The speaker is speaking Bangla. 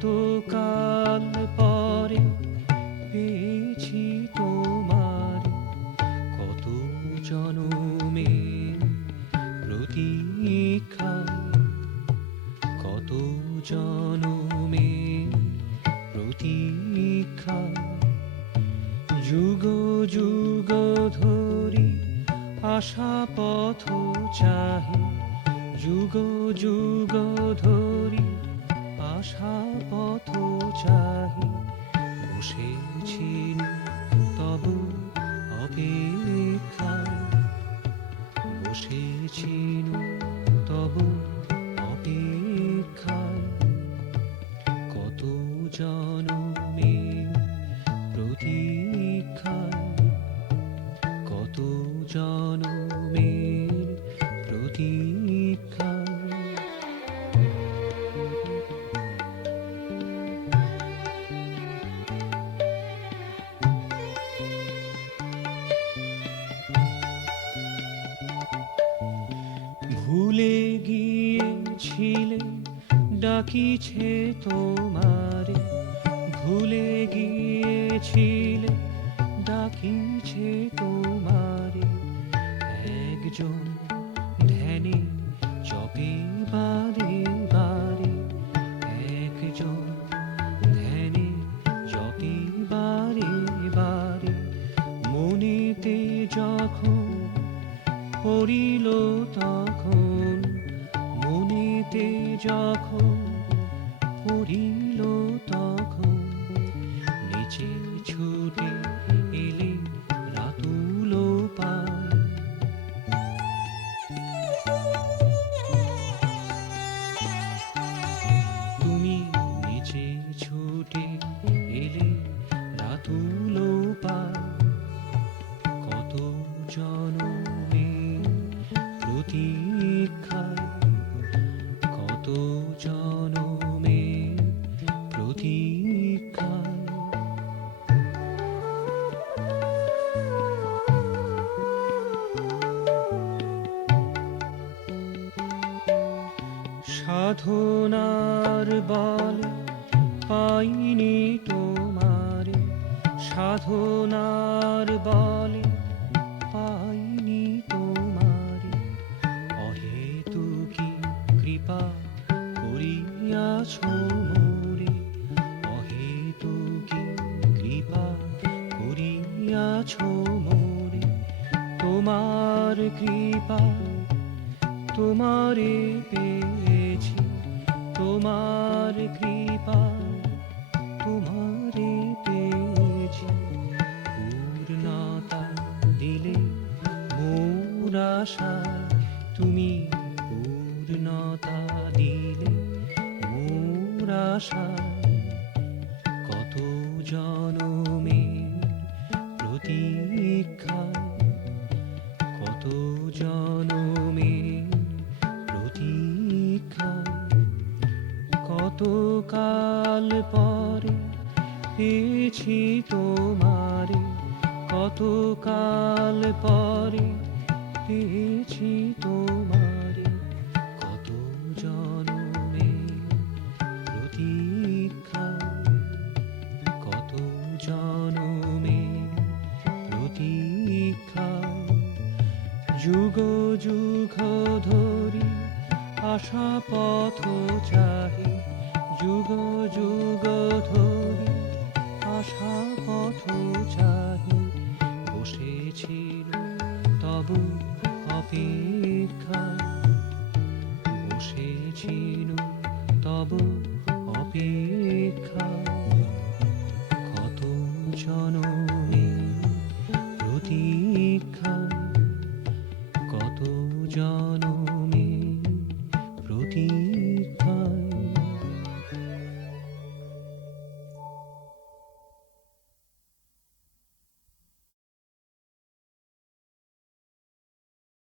কতকাল পরে পেয়েছি তোমার, কত জনমে প্রতীক্ষা, কত জনমে প্রতীক্ষা। যুগ যুগ ধরি আশা পথ চাহি, যুগ যুগ ধরি আশা পথ চাহি। বসেছি তব অপেক্ষায়, বসেছি তব অপেক্ষায়। কত জনমে প্রতীক্ষায়, কত জনমের প্রতীক্ষায়। ভুলে গিয়েছিলে ডাকিছে তোমারে, ভুলে গিয়েছিলে ডাকিছে তোমারে। একজন ধ্যানে জপে বারে বারে, একজন ধ্যানে জপে বারে বারে। মনেতে যখন পড়িল তখন, মনেতে যখন পড়িল তখন। নিচে ছুটে এলে রাতুল পায়, তুমি নিচে ছুটে এলে রাতুল পায়। কত জনমে প্রতীক্ষায়, কত জনমে প্রতীক্ষায়। সাধনার বলে পাইনি তোমারে, সাধনার বলে পাইনি তোমারে। অহেতুকি কৃপা করিয়াছ মোরে, অহেতুকি কৃপা করিয়াছ মোরে। তোমার কৃপা তোমারে পেয়েছি, তোমার কৃপা তোমারে পেয়েছি। পূর্ণতা দিলে মোর আশায়, তুমি পূর্ণতা দিলে মোর আশায়। কত জনমের প্রতীক্ষায়, কত জনমের প্রতীক্ষায়। কতকাল পরে পেয়েছি তোমারে, কতকাল পরে পেয়েছি তোমারে। কত জনমের প্রতীক্ষায়, কত জনমের প্রতীক্ষায়। যুগ যুগ ধরি আশা পথ চাহি,